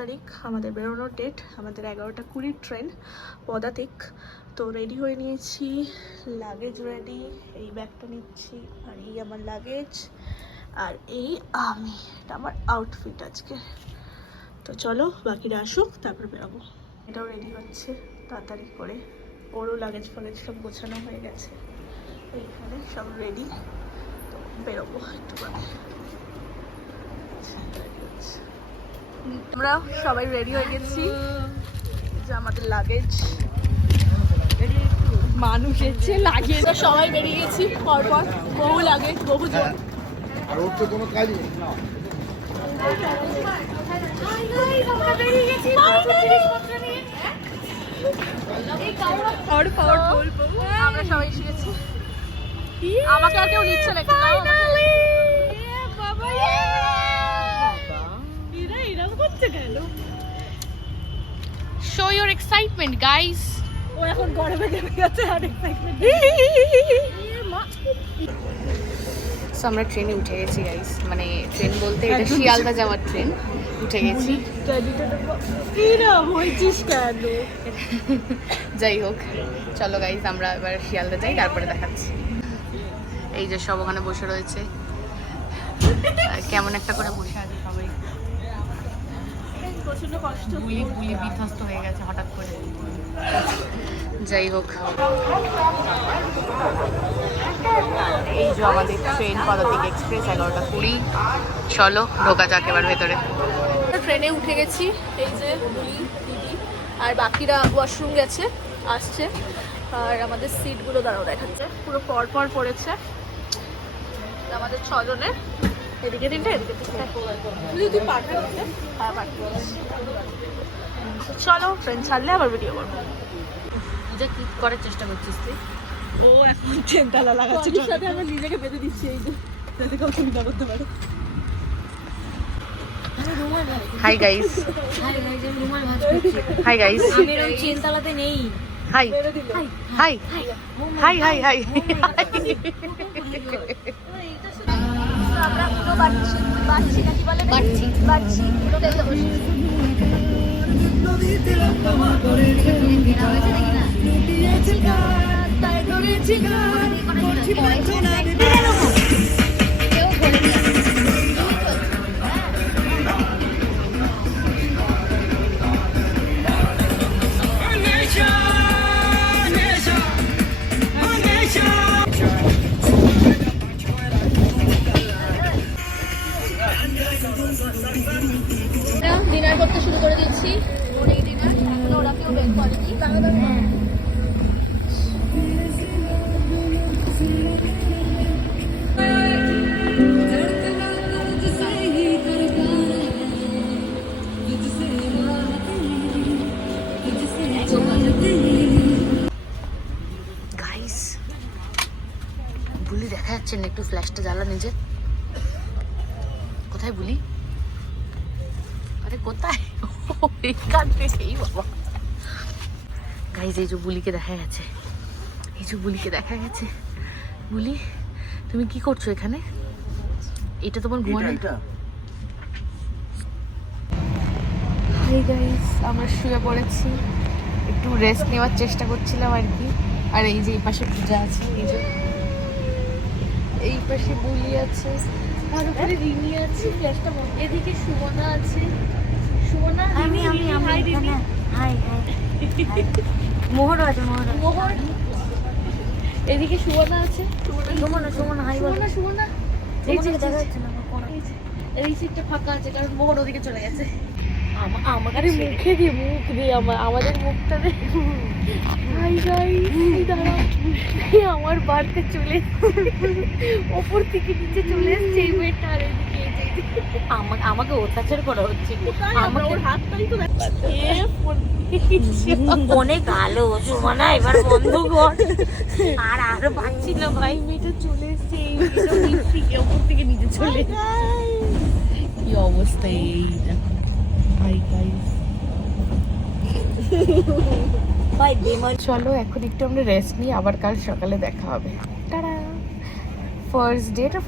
তারিখ আমাদের বেরোনোর ডেট, আমাদের 11টা 20 ট্রেন পদাতিক। তো রেডি হয়ে নিয়েছি, লাগেজ রেডি, এই ব্যাগটা নিচ্ছি আর এই আমার লাগেজ আর এই আমি, এটা আমার আউটফিট আজকে। তো চলো বাকিরা আসুক তারপর বেরোবো। এটাও রেডি হচ্ছে তাড়াতাড়ি করে, ওরও লাগেজ ফাগেজ সব গোছানো হয়ে গেছে, এইখানে সব রেডি। তো বেরোবো একটু পরে। আমরা সবাই রেডি হয়ে গেছি, যে আমাদের লাগেজ, মানুষের চেয়ে লাগেজ সবাই বেরিয়ে গেছি পরপর, বহু লাগেজ বহু জন। আর ওর তো কোনো কাজই নেই। আমরা সবাই এসে গেছি, আমাকে আর কেউ নিচ্ছে নাকি? Show your excitement, guys. ও এখন গরমে নেমে গেছে আর এক্সাইটমেন্ট। সো আমরা ট্রেনে উঠে গেছি গাইস, মানে ট্রেন বলতে এটা শিয়ালদা যাওয়ার ট্রেন, উঠে গেছি। যাই হোক চলো গাইস, আমরা এবার শিয়ালদা যাই, তারপরে দেখাচ্ছি। এই যে সব ওখানে বসে রয়েছে, কেমন একটা করে বসে আছে সবাই, প্রচন্ড কষ্ট, গুলি গুলি বিধ্বস্ত হয়ে গেছে হঠাৎ করে। যাই হোক, এই যে আমাদের ট্রেন পদাতিক এক্সপ্রেস 11টা 20। চলো ঢোকা যাক এবার ভেতরে। ট্রেনে উঠে গেছি, এই যে বুলি দিদি আর বাকিরা ওয়াশরুম গেছে, আসছে। আর আমাদের সিটগুলো দাঁড়াও দেখাচ্ছে, পুরো পর পর পড়েছে আমাদের 6 জনের, এদিকে তিনটা এদিকে তিনটা। তুই পাঠাতে? হ্যাঁ পাঠিয়েছি। চলো ট্রেন ছাড়লে আবার ভিডিও করবো। পূজা কি করার চেষ্টা করছিস তুই? ও এখন ট্রেন তালা লাগাচ্ছে, ওর সাথে আমরা নিজেকে বেঁধে দিচ্ছি, এই যে যাতে কেউ চিন্তা করতে পারে। হাই গাইস, হাই গাইস, আমের ওই চেনতলাতে নেই। High high high high high. আমরা পুরো বাড়ছি নাকি বলে, বাড়ছি ট্রেনে বসে। ডিনার করতে শুরু করে দিয়েছি, মর্নিং ডিনার। এখনো ওরা কেউ বের করেনি। গাইস বুলি দেখা যাচ্ছে না, একটু ফ্ল্যাশটা জ্বালা নিজে। কোথায় বুলি? আরে কোথায়? এই বাবা গাইস, এই যে বুলিকে দেখা গেছে, এই যে বুলিকে দেখা গেছে। বুলি তুমি কি করছো এখানে? এটা তোমার ঘুমানো? হাই গাইস, আমরা শুয়ে পড়েছি, একটু রেস্ট নেওয়ার চেষ্টা করছিলাম আর কি। আর এই যে এই পাশে পূজা আছে, এই যে এই পাশে বুলি আছে, আর ওখানে রিমি আছে, ফ্ল্যাশটা এদিকে সুমনা আছে। সুমনা, আমি হাই রিমি, হাই মোহর আছে, মোহর, এদিকে সুমনা আছে। সুমনা হাই বল। সুমনা এই যে দেখা যাচ্ছে না কোন, এই সিটটা ফাঁকা আছে কারণ মোহর ওদিকে চলে গেছে। আমাদের মুখে দিয়ে আমাদের মুখটা দে। হাই গাইস, দাঁড়াও, আমার বাড়িতে চলে ওপর থেকে নিচে চলে এসছে এই মেয়েটা। আর এদিকে আমাকে অত্যাচার করা হচ্ছে, আমাকে হাতটাই তো অনেক আলো সুমনা, এবার বন্ধ কর। আর আরো পাচ্ছিল ভাই, মেয়েটা চলে এসছে এই ওপর থেকে নিচে চলে এসছে। কি অবস্থা এইটা। হাই গাইস, চলো এখন একটু আমরা রেস্ট নিই, আবার কাল সকালে দেখা হবে। টাটা।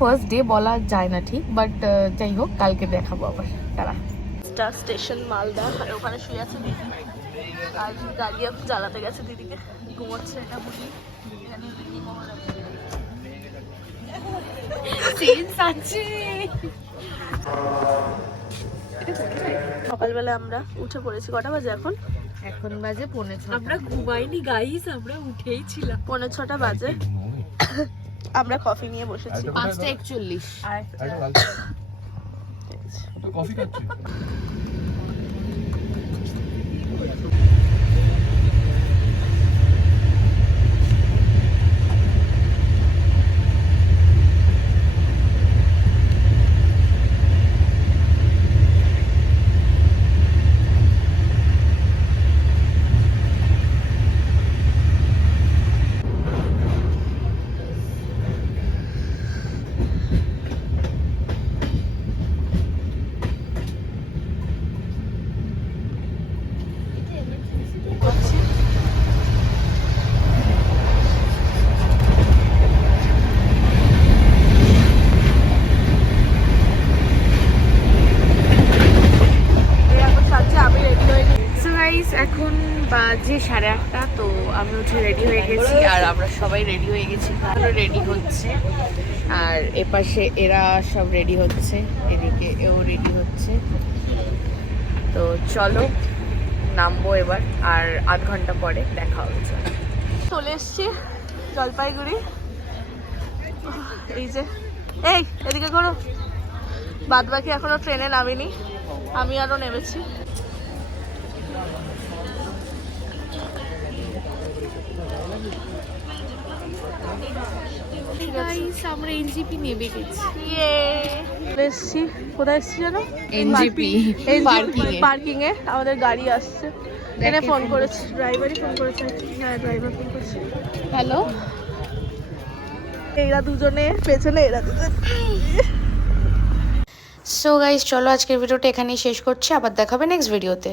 ফার্স্ট ডে বলা যায় না ঠিক, বাট যাই হোক কালকে দেখাবো আবার। টাটা। এটা স্টেশন মালদা, আর ওখানে শুয়ে আছে দিদি। আর গাড়ি এখন জ্বালাতে গেছে দিদিকে, ঘুমোচ্ছে এটা বুঝি। এখানে দিদি মোহর আছে। সকালবেলা আমরা উঠে পড়েছি। কটা বাজে এখন? এখন বাজে 5:30। আমরা ঘুমাইনি গাইস, আমরা উঠেই ছিলাম। 5:45 বাজে। আমরা কফি নিয়ে বসেছি। 5:41। কফি খাচ্ছি। এখন বাজে 8:30। তো আমি উঠে রেডি হয়ে গেছি, আর আমরা সবাই রেডি হয়ে গেছি। ভালো রেডি হচ্ছে, আর এপাশে এরা সব রেডি হচ্ছে, এদিকে এও রেডি হচ্ছে। তো চলো নামবো এবার, আর আধ ঘন্টা পরে দেখা হবে। চলে এসছি জলপাইগুড়ি। এই যে, এই এদিকে করো। বাদ বাকি এখনো ট্রেনে নামিনি, আমি আরো নেমেছি। আমরা এনজিপি নেবে গেছি। এসছি, কোথায় এসছি জানো? এনজিপি পার্কিং এ আমাদের গাড়ি আসছে। এনে ফোন করেছি, ড্রাইভারই ফোন করেছে। হ্যাঁ, ড্রাইভার ফোন করেছে। হ্যালো, এরা দুজনে পেছনে, এরা দুজন। সো গাইস, চলো আজকের ভিডিওটা এখানেই শেষ করছি, আবার দেখাবে নেক্সট ভিডিওতে।